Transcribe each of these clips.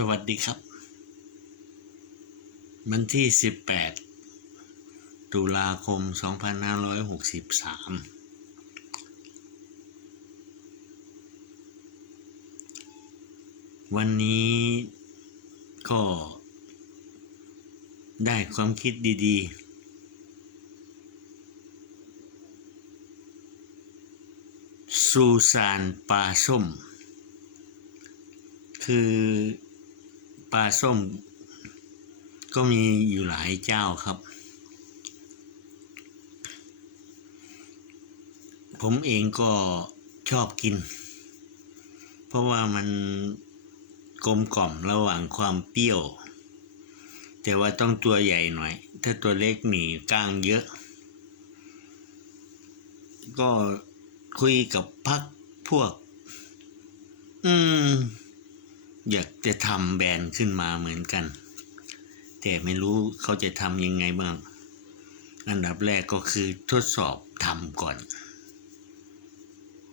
สวัสดีครับ วันที่ 18 ตุลาคม 2563 วันนี้ก็ได้ความคิดดี ๆ ซูซานปลาส้มคือ ปลาส้ม ก็มีอยู่หลายเจ้าครับ ผมเองก็ชอบกิน เพราะว่ามันกลมกล่อมระหว่างความเปรี้ยว แต่ว่าต้องตัวใหญ่หน่อย ถ้าตัวเล็กหนีก้างเยอะ ก็คุยกับพักพวก อืม อยากจะทำแบรนด์ขึ้นมาเหมือนกัน แต่ไม่รู้เขาจะทำยังไงบ้าง อันดับแรกก็คือทดสอบทำก่อน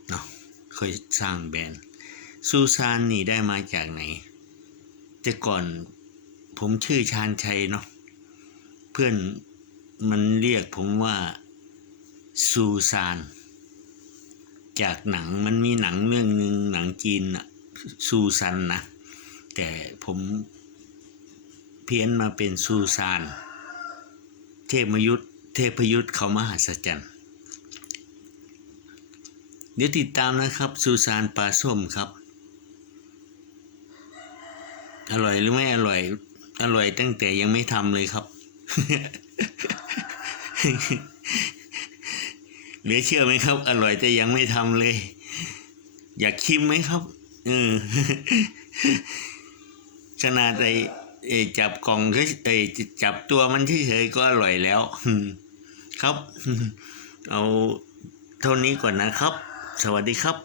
เนาะเคยสร้างแบรนด์ซูซานนี่ได้มาจากไหน แต่ก่อนผมชื่อชาญชัยเนาะเพื่อนมันเรียกผมว่าซูซานจากหนังมันมีหนังเรื่องหนึ่งหนังจีนอะซูซันนะ แต่ผมเพี้ยนมาเป็นซูซาน เทพยุทธเทพยุทธเขามหัศจรรย์เดี๋ยวติดตามนะครับซูซานปลาส้มครับ อร่อยหรือไม่อร่อย อร่อยตั้งแต่ยังไม่ทำเลยครับเหลือเชื่อไหมครับ อร่อยแต่ยังไม่ทำเลย อยากชิมไหมครับเออ ขนาดไอไอจับกล่องไอจับตัวมันเฉยๆก็อร่อยแล้วครับ เอาเท่านี้ก่อนนะครับ สวัสดีครับ